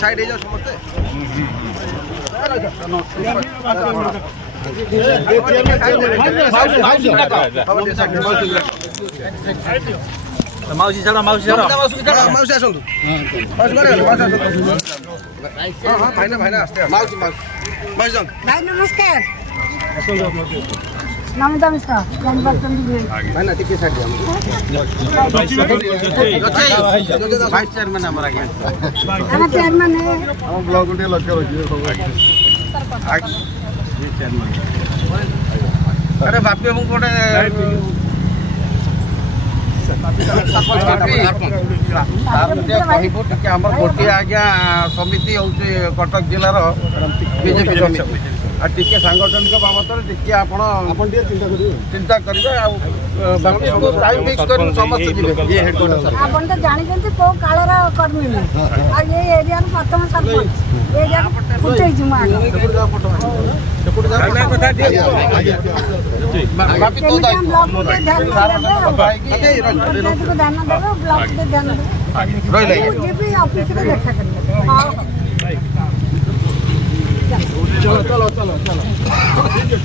side जाओ समझते माउसी छाड़ा माउसी छाड़ा माउसी आसंतु माउसी मारे हां भाईना भाईना आस्ते माउसी माउसी माउसी जाओ भाई नमस्कार नमिता मिश्रा जानपरचंद भाईना टिके साइड जाओ वाइस चेयरमैन हमारा क्या हम चेयरमैन है हम ब्लॉग उठे लक्ष्य रखिए चेयरमैन अरे बापी हम कोटे गोटे आज्ञा समिति हूँ कटक जिलार बीजेपी समिति टिके सांगठनिक बाबद टिके आपण चिंता करेंगे समस्त आपण तो जानते को कालर कर्मी ये एरिया प्रथम सरपंच एरिया फुटे चलो चलो चलो चलो चलो